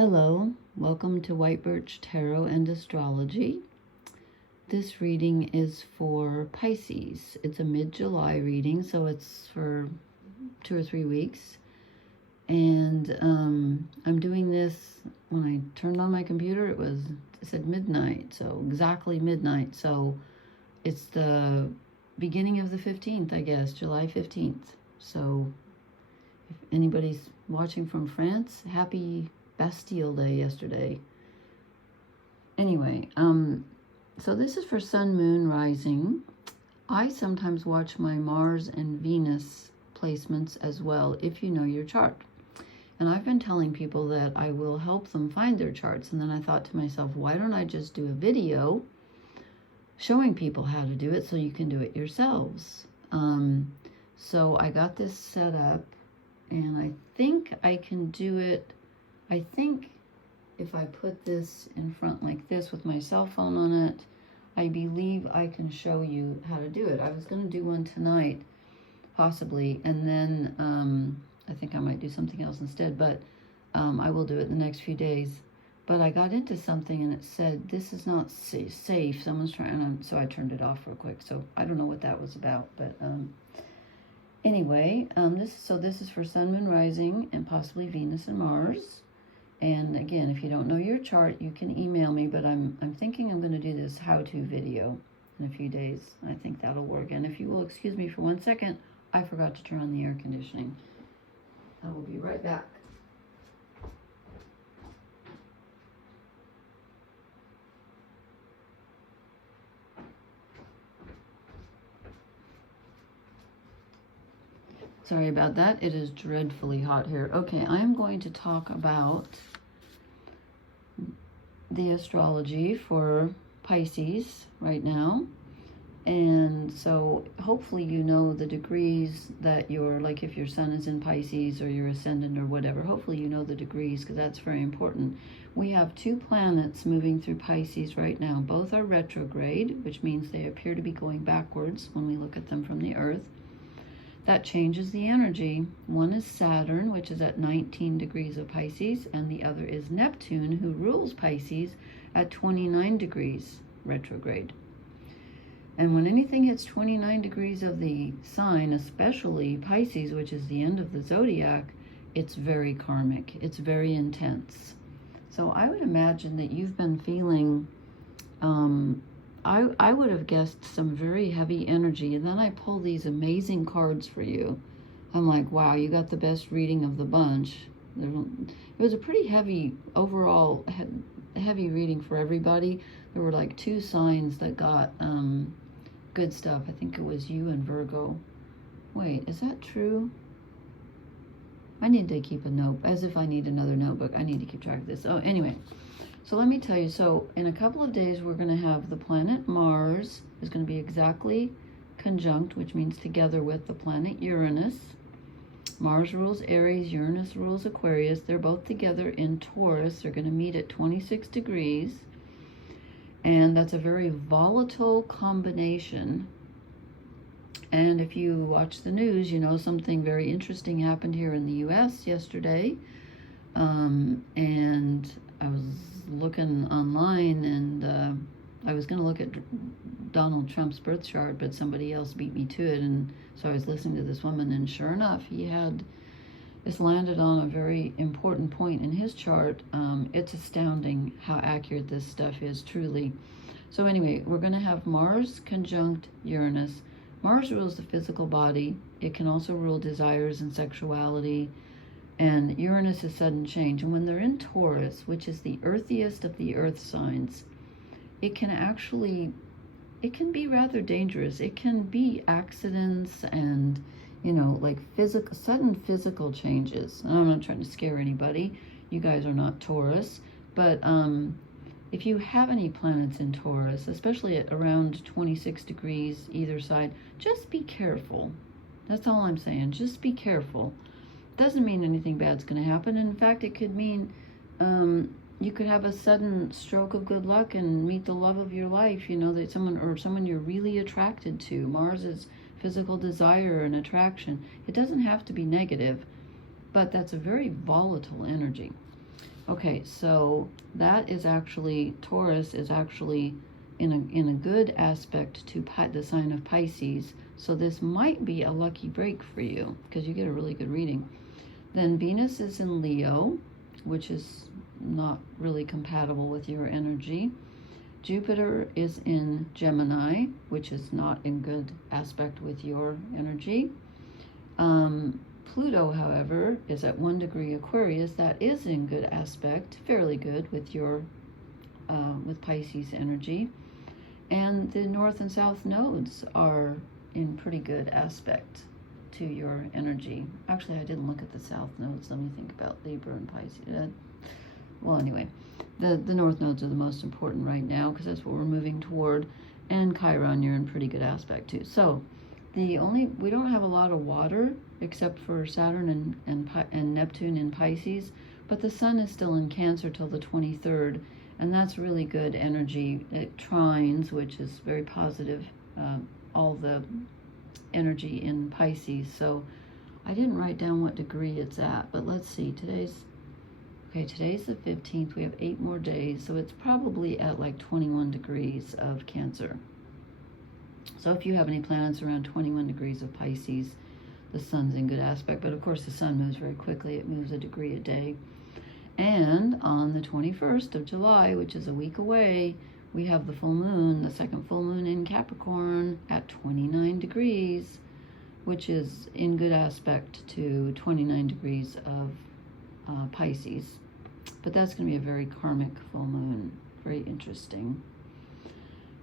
Hello, welcome to White Birch Tarot and Astrology. This reading is for Pisces. It's a mid-July reading, so it's for 2 or 3 weeks. And I'm doing this, when I turned on my computer, it said midnight, so exactly midnight. So it's the beginning of the 15th, I guess, July 15th. So if anybody's watching from France, happy Bastille Day yesterday. Anyway, so this is for Sun, Moon, Rising. I sometimes watch my Mars and Venus placements as well, if you know your chart. And I've been telling people that I will help them find their charts. And then I thought to myself, why don't I just do a video showing people how to do it so you can do it yourselves? So I got this set up, and I think I can do it. I think if I put this in front like this with my cell phone on it, I believe I can show you how to do it. I was going to do one tonight, possibly, and then I think I might do something else instead, but I will do it the next few days. But I got into something and it said, this is not safe. Someone's trying, so I turned it off real quick. So I don't know what that was about, but anyway, this is for Sun, Moon, Rising, and possibly Venus and Mars. And again, if you don't know your chart, you can email me, but I'm thinking I'm going to do this how-to video in a few days. I think that'll work. And if you will excuse me for 1 second, I forgot to turn on the air conditioning. I will be right back. Sorry about that. It is dreadfully hot here. Okay, I'm going to talk about the astrology for Pisces right now. And so hopefully you know the degrees that you're, like if your sun is in Pisces or your ascendant or whatever, hopefully you know the degrees, because that's very important. We have 2 planets moving through Pisces right now. Both are retrograde, which means they appear to be going backwards when we look at them from the Earth. That changes the energy. One is Saturn, which is at 19 degrees of Pisces, and the other is Neptune, who rules Pisces at 29 degrees retrograde. And when anything hits 29 degrees of the sign, especially Pisces, which is the end of the zodiac, it's very karmic. It's very intense. So I would imagine that you've been feeling, I would have guessed some very heavy energy. And then I pull these amazing cards for you. I'm like, wow, you got the best reading of the bunch. It was a pretty heavy, overall heavy reading for everybody. There were like 2 signs that got good stuff. I think it was you and Virgo. Wait, is that true? I need to keep a note, as if I need another notebook. I need to keep track of this. Oh, anyway. So let me tell you, so in a couple of days, we're going to have the planet Mars is going to be exactly conjunct, which means together with the planet Uranus. Mars rules Aries, Uranus rules Aquarius. They're both together in Taurus. They're going to meet at 26 degrees. And that's a very volatile combination. And if you watch the news, you know something very interesting happened here in the U.S. yesterday. And I was looking online, and I was going to look at Donald Trump's birth chart, but somebody else beat me to it. And so I was listening to this woman, and sure enough, this landed on a very important point in his chart. It's astounding how accurate this stuff is, truly. So anyway, we're going to have Mars conjunct Uranus. Mars rules the physical body. It can also rule desires and sexuality. And Uranus is sudden change. And when they're in Taurus, which is the earthiest of the earth signs, it can be rather dangerous. It can be accidents and, you know, like sudden physical changes. And I'm not trying to scare anybody. You guys are not Taurus. But if you have any planets in Taurus, especially at around 26 degrees either side, just be careful. That's all I'm saying. Just be careful. Doesn't mean anything bad's going to happen. In fact, it could mean you could have a sudden stroke of good luck and meet the love of your life, you know, that someone you're really attracted to. Mars is physical desire and attraction. It doesn't have to be negative, but that's a very volatile energy. Okay, so that is actually, Taurus is actually in a good aspect to the sign of Pisces. So this might be a lucky break for you because you get a really good reading. Then Venus is in Leo, which is not really compatible with your energy. Jupiter is in Gemini, which is not in good aspect with your energy. Pluto, however, is at 1 degree Aquarius. That is in good aspect, fairly good with your with Pisces energy. And the north and south nodes are in pretty good aspect to your energy. Actually, I didn't look at the south nodes. Let me think about Libra and Pisces. Well, anyway, the north nodes are the most important right now because that's what we're moving toward. And Chiron, you're in pretty good aspect too. So we don't have a lot of water except for Saturn and Neptune in Pisces, but the sun is still in Cancer till the 23rd, and that's really good energy. It trines, which is very positive, all the energy in Pisces. So I didn't write down what degree it's at, but let's see. Today's the 15th. We have 8 more days, so it's probably at like 21 degrees of Cancer. So if you have any planets around 21 degrees of Pisces, the sun's in good aspect. But of course, the sun moves very quickly. It moves a degree a day. And on the 21st of July, which is a week away, we have the full moon, the second full moon in Capricorn at 29 degrees, which is in good aspect to 29 degrees of Pisces. But that's going to be a very karmic full moon. Very interesting.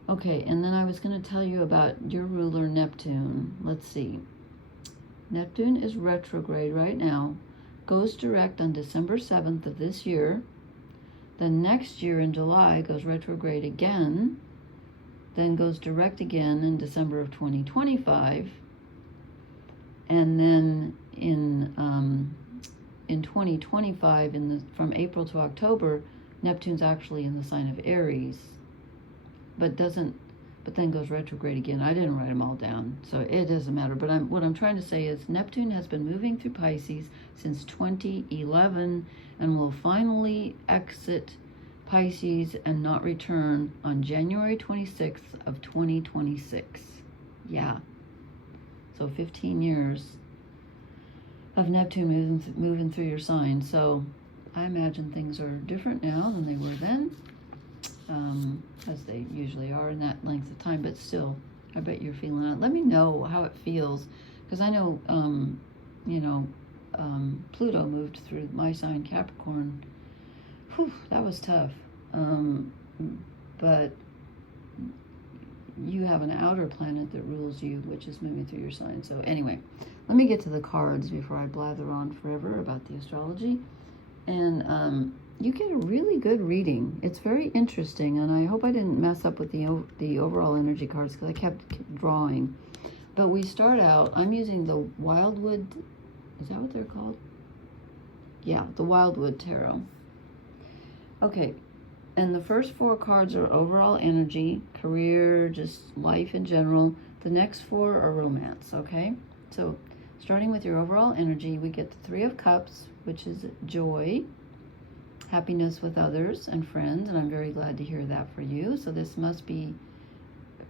Okay, and then I was going to tell you about your ruler, Neptune. Let's see. Neptune is retrograde right now, goes direct on December 7th of this year. Then next year in July goes retrograde again, then goes direct again in December of 2025. And then in 2025, from April to October, Neptune's actually in the sign of Aries, but then goes retrograde again. I didn't write them all down, so it doesn't matter. But what I'm trying to say is Neptune has been moving through Pisces since 2011 and will finally exit Pisces and not return on January 26th of 2026. Yeah. So 15 years of Neptune moving through your sign. So I imagine things are different now than they were then, as they usually are in that length of time. But still, I bet you're feeling it. Let me know how it feels, because I know, Pluto moved through my sign, Capricorn. Whew, that was tough. But you have an outer planet that rules you, which is moving through your sign. So anyway, let me get to the cards before I blather on forever about the astrology. And you get a really good reading. It's very interesting, and I hope I didn't mess up with the overall energy cards because I kept drawing. But we start out, I'm using the Wildwood, is that what they're called? Yeah, the Wildwood Tarot. Okay, and the first 4 cards are overall energy, career, just life in general. The next 4 are romance, okay? So starting with your overall energy, we get the 3 of Cups, which is joy, happiness with others and friends, and I'm very glad to hear that for you. So this must be,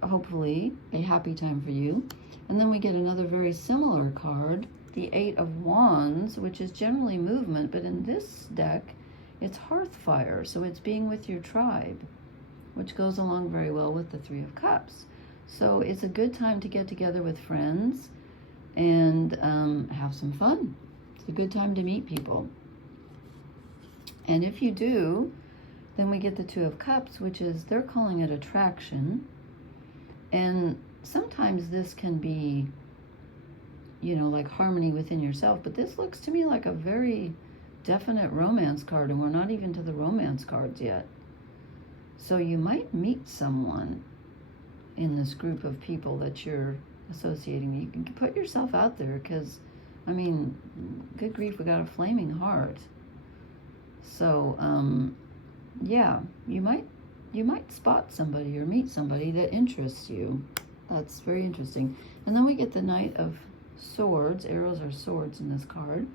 hopefully, a happy time for you. And then we get another very similar card, the 8 of Wands, which is generally movement, but in this deck, it's hearth fire, so it's being with your tribe, which goes along very well with the 3 of Cups. So it's a good time to get together with friends and have some fun. It's a good time to meet people. And if you do, then we get the 2 of Cups, which is, they're calling it attraction. And sometimes this can be, like harmony within yourself, but this looks to me like a very definite romance card, and we're not even to the romance cards yet. So you might meet someone in this group of people that you're associating. You can put yourself out there, because, good grief, we got a flaming heart. So, yeah, you might spot somebody or meet somebody that interests you. That's very interesting. And then we get the Knight of Swords. Arrows are swords in this card.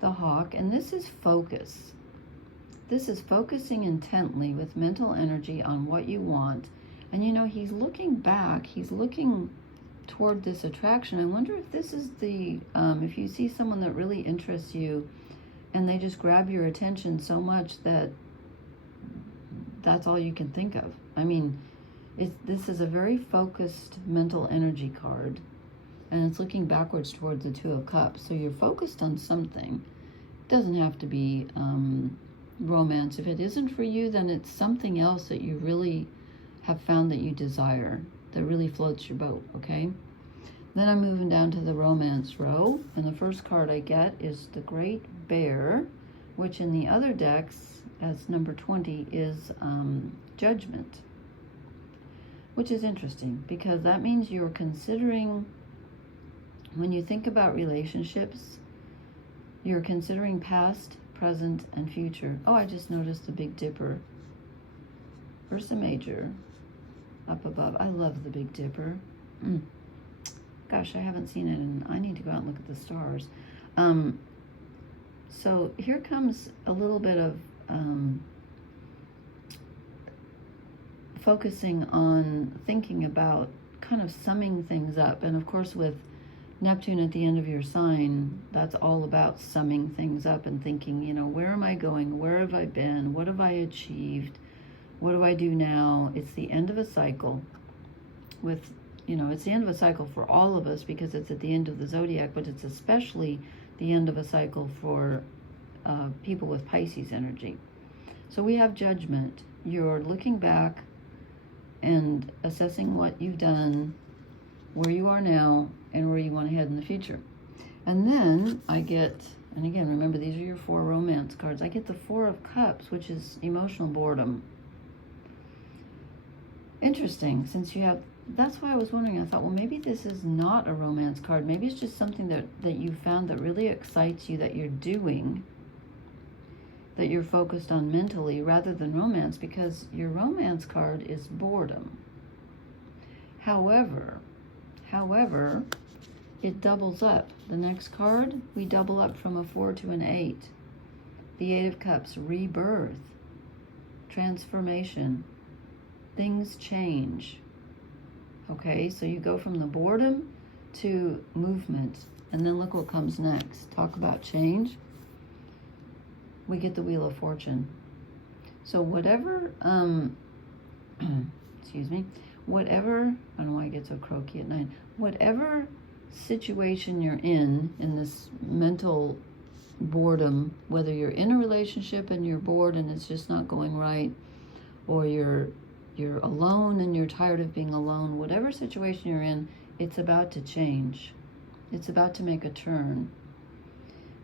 The Hawk, and this is focus. This is focusing intently with mental energy on what you want. And you know, he's looking back, he's looking toward this attraction. I wonder if this is the, if you see someone that really interests you and they just grab your attention so much that that's all you can think of. I mean, this is a very focused mental energy card, and it's looking backwards towards the Two of Cups. So you're focused on something. It doesn't have to be romance. If it isn't for you, then it's something else that you really have found that you desire, that really floats your boat, okay? Then I'm moving down to the romance row, and the first card I get is the Great Bear, which in the other decks, as number 20, is Judgment, which is interesting because that means you're considering, when you think about relationships, you're considering past, present, and future. Oh, I just noticed the Big Dipper. Ursa Major up above. I love the Big Dipper. Gosh, I haven't seen it, and I need to go out and look at the stars. So here comes a little bit of focusing on thinking about kind of summing things up. And of course, with Neptune at the end of your sign, that's all about summing things up and thinking, you know, where am I going? Where have I been? What have I achieved? What do I do now? It's the end of a cycle with, you know, it's the end of a cycle for all of us because it's at the end of the zodiac, but it's especially the end of a cycle for people with Pisces energy. So we have Judgment. You're looking back and assessing what you've done, where you are now, and where you want to head in the future. And then I get, and again, remember, these are your 4 romance cards. I get the 4 of Cups, which is emotional boredom. Interesting, since you have, that's why I was wondering, I thought, well, maybe this is not a romance card. Maybe it's just something that you found that really excites you, that you're doing, that you're focused on mentally rather than romance, because your romance card is boredom. However, it doubles up. The next card, we double up from a 4 to an 8. The 8 of Cups, rebirth, transformation, things change. Okay, so you go from the boredom to movement. And then look what comes next. Talk about change. We get the Wheel of Fortune. So whatever, excuse me, whatever, I don't know why I get so croaky at night, whatever situation you're in this mental boredom, whether you're in a relationship and you're bored and it's just not going right, or you're alone and you're tired of being alone, whatever situation you're in, it's about to change. It's about to make a turn.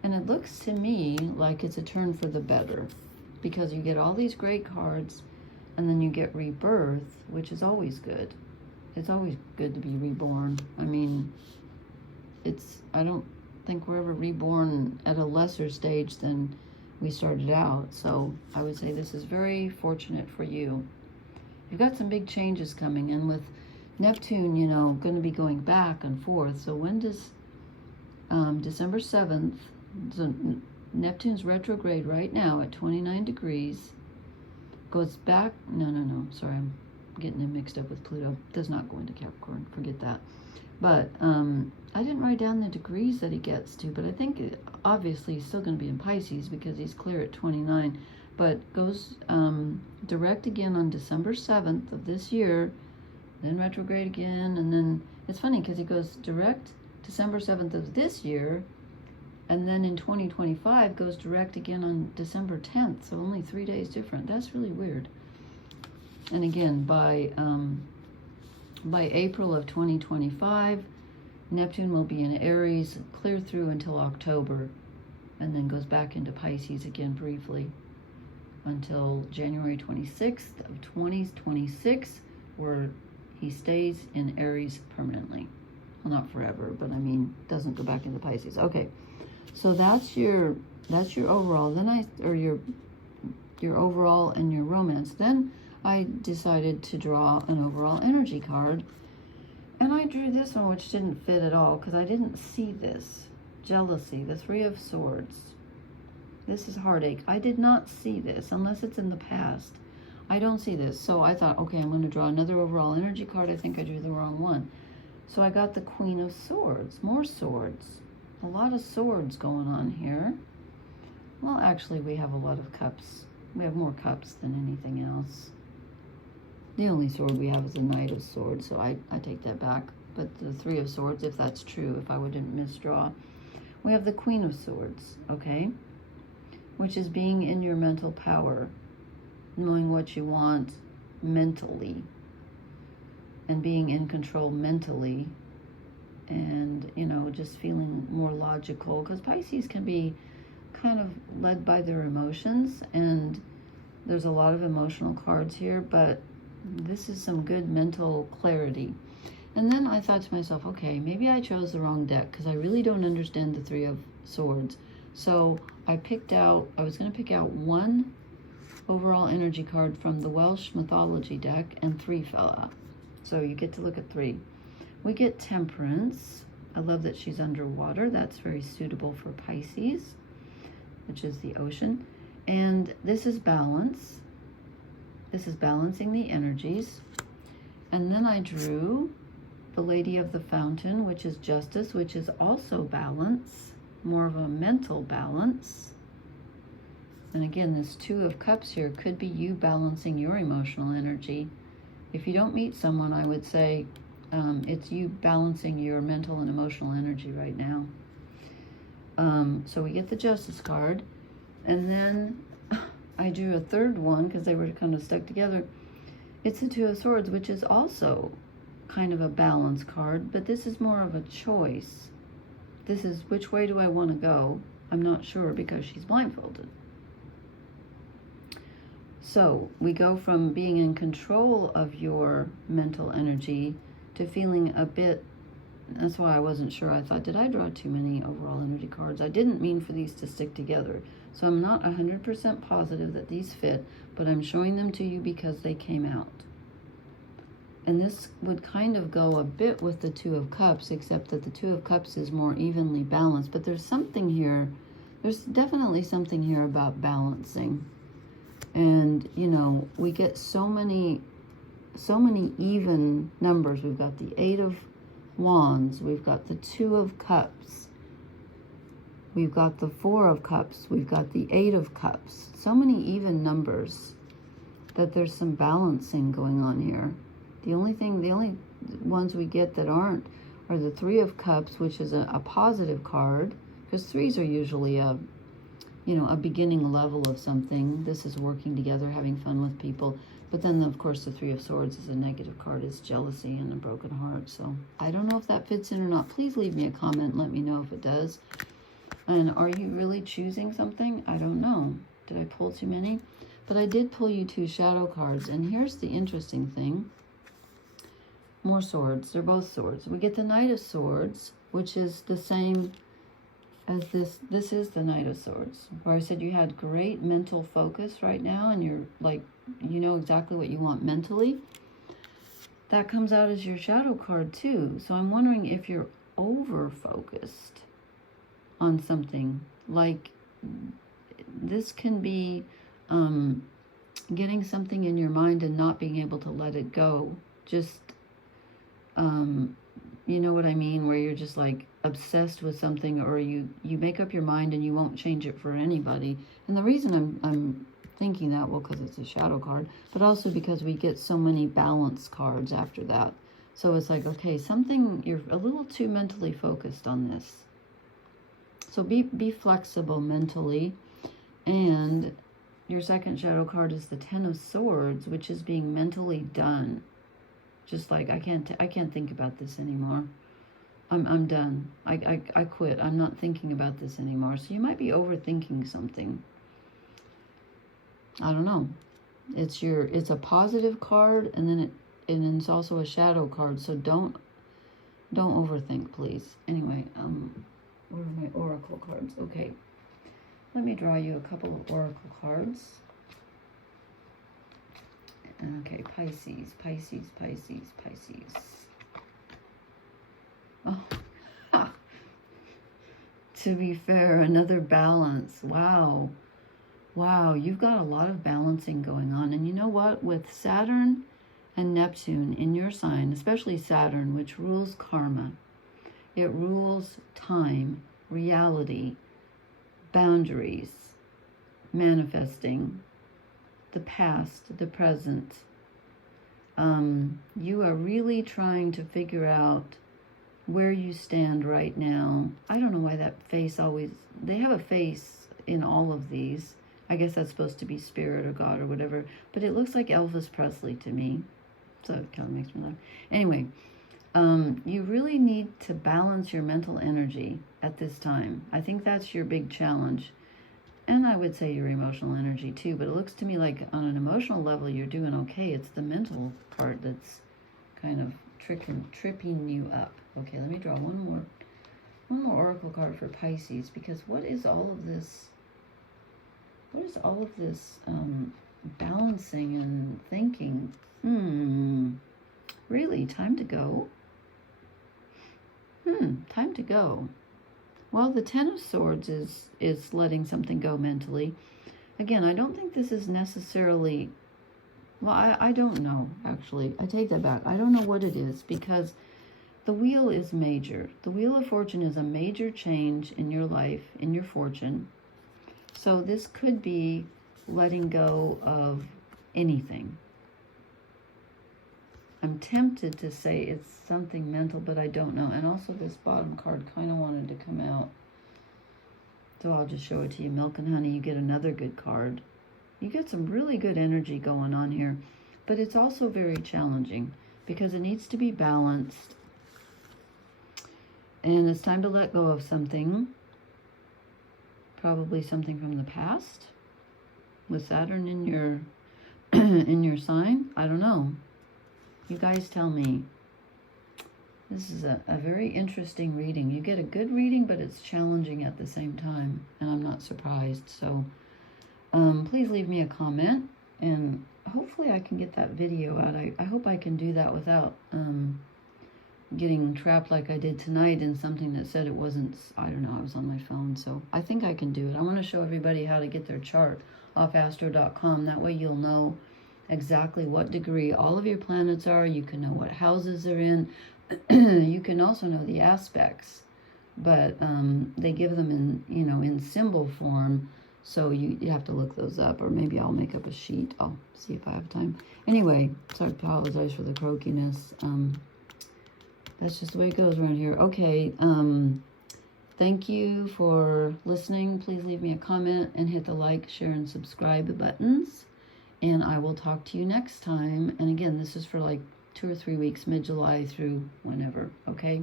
And it looks to me like it's a turn for the better, because you get all these great cards, and then you get rebirth, which is always good. It's always good to be reborn. I mean, I don't think we're ever reborn at a lesser stage than we started out. So I would say this is very fortunate for you. You've got some big changes coming, and with Neptune, you know, going to be going back and forth. So when does December 7th, so Neptune's retrograde right now at 29 degrees, goes back, no, sorry, I'm getting it mixed up with Pluto. Does not go into Capricorn, forget that. But I didn't write down the degrees that he gets to, but I think obviously he's still going to be in Pisces because he's clear at 29, but goes direct again on December 7th of this year, then retrograde again, and then it's funny because he goes direct December 7th of this year, and then in 2025 goes direct again on December 10th, so only 3 days different. That's really weird. And again, by April of 2025, Neptune will be in Aries, clear through until October, and then goes back into Pisces again briefly until January 26th of 2026, where he stays in Aries permanently. Well, not forever, but I mean, doesn't go back into Pisces. Okay, so that's your overall. Then your overall and your romance. Then I decided to draw an overall energy card, and I drew this one, which didn't fit at all because I didn't see this. Jealousy, the 3 of Swords. This is heartache. I did not see this unless it's in the past. I don't see this. So I thought, okay, I'm going to draw another overall energy card. I think I drew the wrong one. So I got the Queen of Swords. More swords. A lot of swords going on here. Well, actually, we have a lot of cups. We have more cups than anything else. The only sword we have is the Knight of Swords, so I take that back. But the Three of Swords, if that's true, if I wouldn't misdraw. We have the Queen of Swords, okay? Which is being in your mental power, knowing what you want mentally, and being in control mentally, and, you know, just feeling more logical. Because Pisces can be kind of led by their emotions, and there's a lot of emotional cards here, but this is some good mental clarity. And then I thought to myself, okay, maybe I chose the wrong deck because I really don't understand the Three of Swords. So I was going to pick out one overall energy card from the Welsh mythology deck, and three fell out. So you get to look at three. We get Temperance. I love that she's underwater. That's very suitable for Pisces, which is the ocean. And this is Balance. This is balancing the energies. And then I drew the Lady of the Fountain, which is Justice, which is also balance, more of a mental balance. And again, this Two of Cups here could be you balancing your emotional energy. If you don't meet someone, I would say it's you balancing your mental and emotional energy right now. So we get the Justice card. And then I drew a third one because they were kind of stuck together. It's the Two of Swords, which is also kind of a balance card, but this is more of a choice. This is which way do I want to go? I'm not sure because she's blindfolded. So we go from being in control of your mental energy to feeling a bit, that's why I wasn't sure. I thought, did I draw too many overall energy cards? I didn't mean for these to stick together. So I'm not 100% positive that these fit, but I'm showing them to you because they came out. And this would kind of go a bit with the Two of Cups, except that the Two of Cups is more evenly balanced. But there's something here, there's definitely something here about balancing. And, you know, we get so many even numbers. We've got the Eight of Wands, we've got the Two of Cups, we've got the Four of Cups, we've got the Eight of Cups. So many even numbers that there's some balancing going on here. The only ones we get that aren't are the Three of Cups, which is a positive card, because threes are usually a beginning level of something. This is working together, having fun with people. But then, of course, the Three of Swords is a negative card. It's jealousy and a broken heart. So I don't know if that fits in or not. Please leave me a comment and let me know if it does. And are you really choosing something? I don't know. Did I pull too many? But I did pull you two shadow cards. And here's the interesting thing. More swords. They're both swords. We get the Knight of Swords, which is the same as this. This is the Knight of Swords, where I said you had great mental focus right now, and you're like, you know exactly what you want mentally. That comes out as your shadow card too. So I'm wondering if you're over-focused on something. Like, this can be getting something in your mind and not being able to let it go. Just you know what I mean, where you're just like obsessed with something, or you make up your mind and you won't change it for anybody. And the reason I'm thinking that, well, because it's a shadow card, but also because we get so many balance cards after that. So it's like, okay, you're a little too mentally focused on this. So be flexible mentally. And your second shadow card is the Ten of Swords, which is being mentally done. Just like, I can't think about this anymore. I'm done. I quit. I'm not thinking about this anymore. So you might be overthinking something. I don't know. It's a positive card, and then it's also a shadow card. So don't overthink, please. Anyway, where are my oracle cards? Okay. Let me draw you a couple of oracle cards. Okay, Pisces. Oh, to be fair, another balance. Wow. Wow, you've got a lot of balancing going on. And you know what? With Saturn and Neptune in your sign, especially Saturn, which rules karma, it rules time, reality, boundaries, manifesting, the past, the present. You are really trying to figure out where you stand right now. I don't know why that face always, they have a face in all of these. I guess that's supposed to be spirit or God or whatever, but it looks like Elvis Presley to me. So it kind of makes me laugh. Anyway, you really need to balance your mental energy at this time. I think that's your big challenge. And I would say your emotional energy too, but it looks to me like on an emotional level you're doing okay. It's the mental part that's kind of tripping you up. Okay, let me draw one more oracle card for Pisces, because what is all of this balancing and thinking? Really, time to go? Time to go. Well, the Ten of Swords is letting something go mentally. Again, I don't think this is necessarily, well, I don't know, actually. I take that back. I don't know what it is, because the wheel is major. The Wheel of Fortune is a major change in your life, in your fortune. So this could be letting go of anything. I'm tempted to say it's something mental, but I don't know. And also this bottom card kind of wanted to come out. So I'll just show it to you. Milk and Honey, you get another good card. You get some really good energy going on here. But it's also very challenging because it needs to be balanced. And it's time to let go of something. Probably something from the past. With Saturn in your in your sign. I don't know. You guys tell me. This is a very interesting reading. You get a good reading, but it's challenging at the same time. And I'm not surprised. So please leave me a comment. And hopefully I can get that video out. I hope I can do that without getting trapped like I did tonight in something that said it wasn't, I don't know, I was on my phone. So I think I can do it. I want to show everybody how to get their chart off astro.com. That way you'll know exactly what degree all of your planets are. You can know what houses they're in. You can also know the aspects, but they give them in, you know, in symbol form, so you have to look those up, or maybe I'll make up a sheet. I'll see if I have time. Anyway, so I apologize for the croakiness. That's just the way it goes around here. Okay, thank you for listening. Please leave me a comment and hit the like, share, and subscribe buttons. And I will talk to you next time. And again, this is for like 2 or 3 weeks, mid-July through whenever, okay?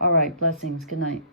All right, blessings. Good night.